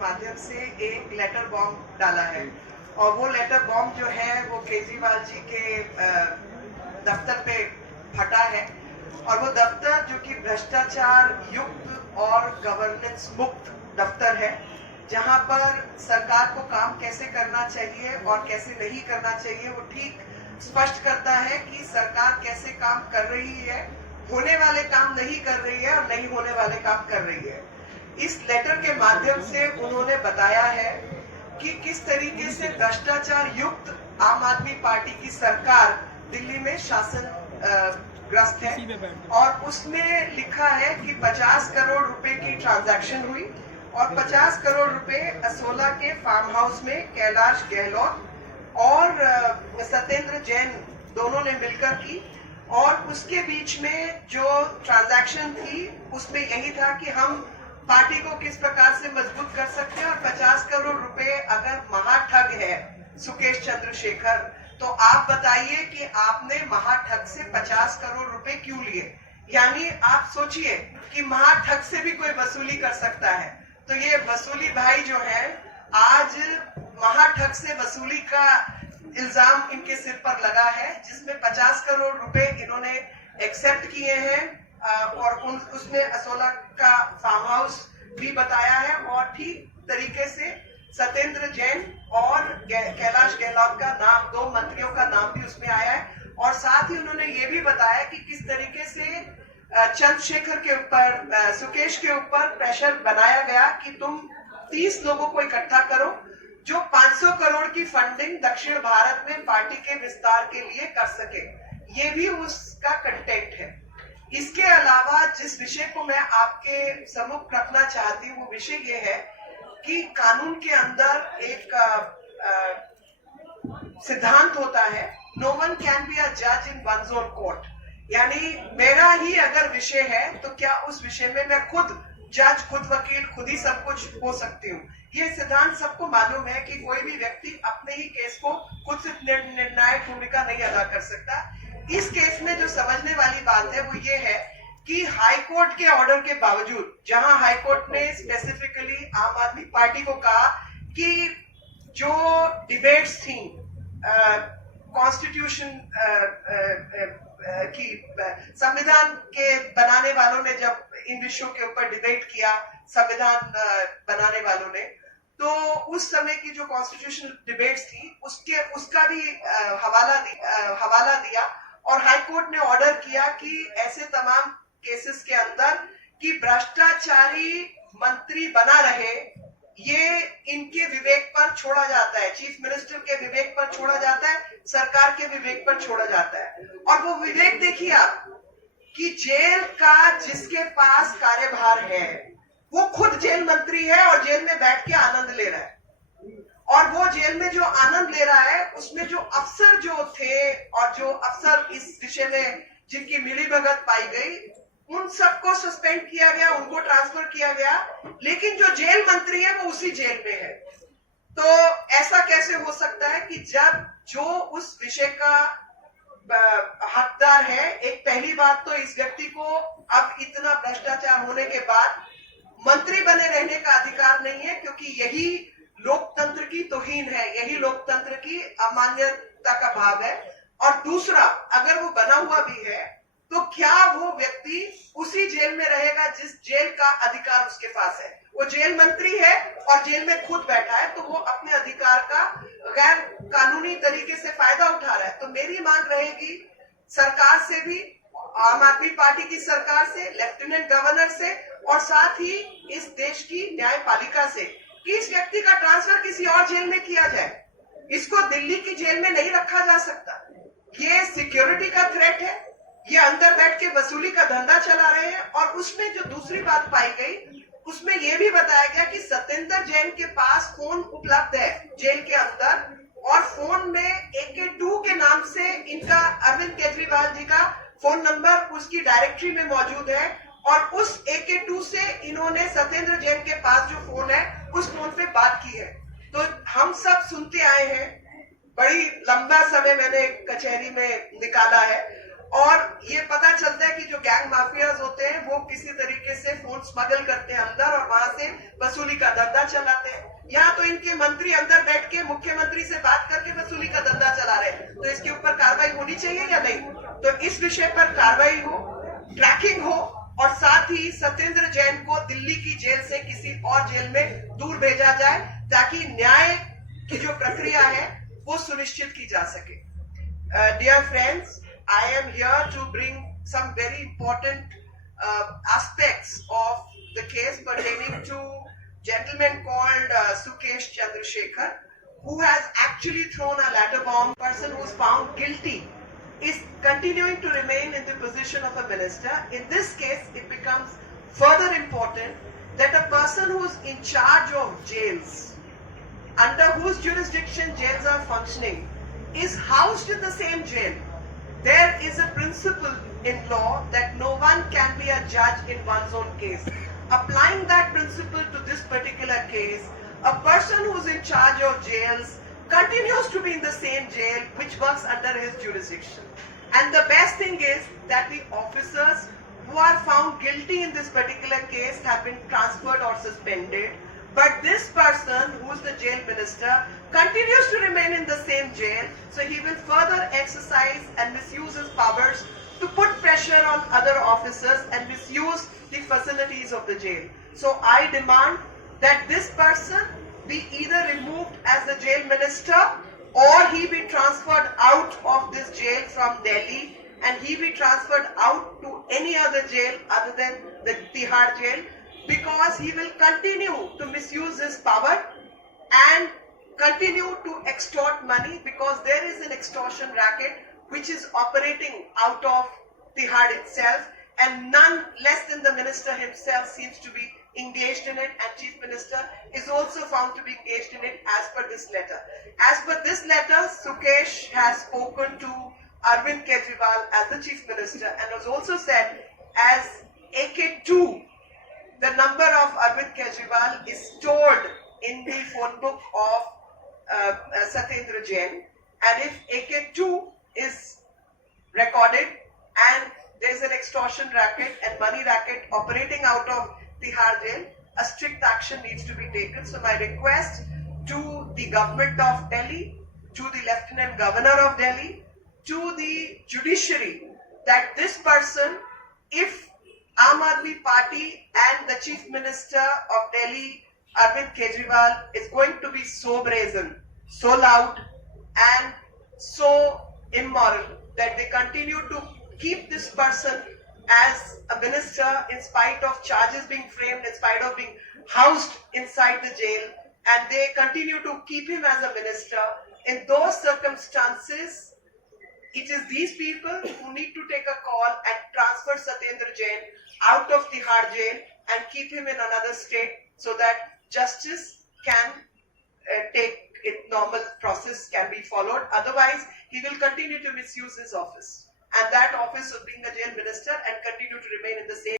माध्यम से एक लेटर बॉम्ब डाला है और वो लेटर बॉम्ब जो है वो केजरीवाल जी के दफ्तर पे फटा है और वो दफ्तर जो कि भ्रष्टाचार युक्त और गवर्नेंस मुक्त दफ्तर है, जहां पर सरकार को काम कैसे करना चाहिए और कैसे नहीं करना चाहिए वो ठीक स्पष्ट करता है कि सरकार कैसे काम कर रही है, होने वाले काम नहीं कर रही है और नहीं होने वाले काम कर रही है। इस लेटर के माध्यम से उन्होंने बताया है कि किस तरीके से भ्रष्टाचार युक्त आम आदमी पार्टी की सरकार दिल्ली में शासन ग्रस्त है और उसमें लिखा है कि 50 करोड़ रुपए की ट्रांजैक्शन हुई और 50 करोड़ रुपए असोला के फार्म हाउस में कैलाश गहलोत और सत्येंद्र जैन दोनों ने मिलकर की और उसके बीच में जो ट्रांजैक्शन थी उसमें यही था कि हम पार्टी को किस प्रकार से मजबूत कर सकते हैं और 50 करोड़ रुपए अगर महाठग है सुकेश चंद्रशेखर, तो आप बताइए कि आपने महाठग से 50 करोड़ रुपए क्यों लिए। यानी आप सोचिए कि महाठग से भी कोई वसूली कर सकता है, तो ये वसूली भाई जो है आज महाठग से वसूली का इल्जाम इनके सिर पर लगा है, जिसमें 50 करोड़ रुपए इन्होंने एक्सेप्ट किए हैं और उसमें असोला का फार्म हाउस भी बताया है और ठीक तरीके से सत्येंद्र जैन और कैलाश गहलोत का नाम, दो मंत्रियों का नाम भी उसमें आया है और साथ ही उन्होंने ये भी बताया कि किस तरीके से चंद्रशेखर के ऊपर, सुकेश के ऊपर प्रेशर बनाया गया कि तुम 30 लोगों को इकट्ठा करो जो 500 करोड़ की फंडिंग दक्षिण भारत में पार्टी के विस्तार के लिए कर सके। ये भी उसका कंटेंट है। इसके अलावा जिस विषय को मैं आपके सम्मुख रखना चाहती हूँ वो विषय ये है कि कानून के अंदर एक सिद्धांत होता है, no one can be a जज इन वन्स ओन कोर्ट। यानी मेरा ही अगर विषय है तो क्या उस विषय में मैं खुद जज, खुद वकील, खुद ही सब कुछ हो सकती हूँ। ये सिद्धांत सबको मालूम है कि कोई भी व्यक्ति अपने ही केस को खुद से निर्णायक भूमिका नहीं अदा कर सकता। इस केस में जो समझने वाली बात है वो ये है कि हाई कोर्ट के ऑर्डर के बावजूद, जहां हाई कोर्ट ने स्पेसिफिकली आम आदमी पार्टी को कहा कि जो डिबेट्स थी कॉन्स्टिट्यूशन की, संविधान के बनाने वालों ने जब इन विषयों के ऊपर डिबेट किया, संविधान बनाने वालों ने, तो उस समय की जो कॉन्स्टिट्यूशन डिबेट्स थी उसका भी हवाला दिया और हाई कोर्ट ने ऑर्डर किया कि ऐसे तमाम केसेस के अंदर कि भ्रष्टाचारी मंत्री बना रहे, ये इनके विवेक पर छोड़ा जाता है, चीफ मिनिस्टर के विवेक पर छोड़ा जाता है, सरकार के विवेक पर छोड़ा जाता है। और वो विवेक देखिए आप कि जेल का जिसके पास कार्यभार है वो खुद जेल मंत्री है और जेल में बैठ के आनंद ले रहा है, और वो जेल में जो आनंद ले रहा है उसमें जो अफसर जो थे और जो अफसर इस विषय में जिनकी मिलीभगत पाई गई उन सबको सस्पेंड किया गया, उनको ट्रांसफर किया गया, लेकिन जो जेल मंत्री है वो उसी जेल में है। तो ऐसा कैसे हो सकता है कि जब जो उस विषय का हकदार है, एक पहली बात तो इस व्यक्ति को अब इतना भ्रष्टाचार होने के बाद मंत्री बने रहने का अधिकार नहीं है, क्योंकि यही लोकतंत्र की तौहीन है, यही लोकतंत्र की अमान्यता का भाव है। और दूसरा, अगर वो बना हुआ भी है तो क्या वो व्यक्ति उसी जेल में रहेगा जिस जेल का अधिकार उसके पास है। वो जेल मंत्री है और जेल में खुद बैठा है, तो वो अपने अधिकार का गैर कानूनी तरीके से फायदा उठा रहा है। तो मेरी मांग रहेगी सरकार से भी, आम आदमी पार्टी की सरकार से, लेफ्टिनेंट गवर्नर से और साथ ही इस देश की न्यायपालिका से कि इस व्यक्ति का ट्रांसफर किसी और जेल में किया जाए। इसको दिल्ली की जेल में नहीं रखा जा सकता। ये सिक्योरिटी का थ्रेट है, ये अंदर बैठ के वसूली का धंधा चला रहे हैं। और उसमें जो दूसरी बात पाई गई उसमें यह भी बताया गया कि सत्येंद्र जैन के पास फोन उपलब्ध है जेल के अंदर और फोन में AK2 के नाम से इनका अरविंद केजरीवाल जी का फोन नंबर उसकी डायरेक्टरी में मौजूद है और उस AK2 से इन्होंने सत्येंद्र जैन के पास जो फोन है उस फोन पे बात की है। तो हम सब सुनते आए हैं, बड़ी लंबा समय मैंने कचहरी में निकाला है और ये पता चलता है कि जो गैंग माफियाज होते हैं वो किसी तरीके से फोन स्मगल करते हैं अंदर और वहां से वसूली का धंधा चलाते हैं। यहाँ तो इनके मंत्री अंदर बैठ के मुख्यमंत्री से बात करके वसूली का धंधा चला रहे हैं, तो इसके ऊपर कार्रवाई होनी चाहिए या नहीं? तो इस विषय पर कार्रवाई हो, ट्रैकिंग हो और साथ ही सत्येंद्र जैन को दिल्ली की जेल से किसी और जेल में दूर भेजा जाए ताकि न्याय की जो प्रक्रिया है वो सुनिश्चित की जा सके। Dear friends, I am here to bring some very important aspects of the case pertaining to gentleman called Sukesh Chandrasekhar, who has actually thrown a ladder bomb. Person who is found guilty is continuing to remain in the position of a minister. In this case, it becomes further important that a person who is in charge of jails, under whose jurisdiction jails are functioning, is housed in the same jail. There is a principle in law that no one can be a judge in one's own case. Applying that principle to this particular case, a person who is in charge of jails continues to be in the same jail which works under his jurisdiction. And the best thing is that the officers who are found guilty in this particular case have been transferred or suspended. But this person, who is the jail minister, continues to remain in the same jail, so he will further exercise and misuse his powers to put pressure on other officers and misuse the facilities of the jail. So I demand that this person be either removed as the jail minister or he be transferred out of this jail from Delhi and he be transferred out to any other jail other than the Tihar jail, because he will continue to misuse his power and continue to extort money, because there is an extortion racket which is operating out of Tihar itself, and none less than the minister himself seems to be engaged in it, and chief minister is also found to be engaged in it as per this letter. As per this letter, Sukesh has spoken to Arvind Kejriwal as the chief minister and has also said as AK2, the number of Arvind Kejriwal is stored in the phone book of Satyendra Jain, and if AK2 is recorded and there is an extortion racket and money racket operating out of Tihar jail, a strict action needs to be taken. So my request to the government of Delhi, to the Lieutenant Governor of Delhi, to the judiciary, that this person, if Aam Aadmi Party and the Chief Minister of Delhi, Arvind Kejriwal, is going to be so brazen, so loud and so immoral that they continue to keep this person as a minister in spite of charges being framed, in spite of being housed inside the jail, and they continue to keep him as a minister. In those circumstances, it is these people who need to take a call and transfer Satyendra Jain out of Tihar jail and keep him in another state so that justice can take its normal process can be followed. Otherwise, he will continue to misuse his office, and that office of being a jail minister and continue to remain in the same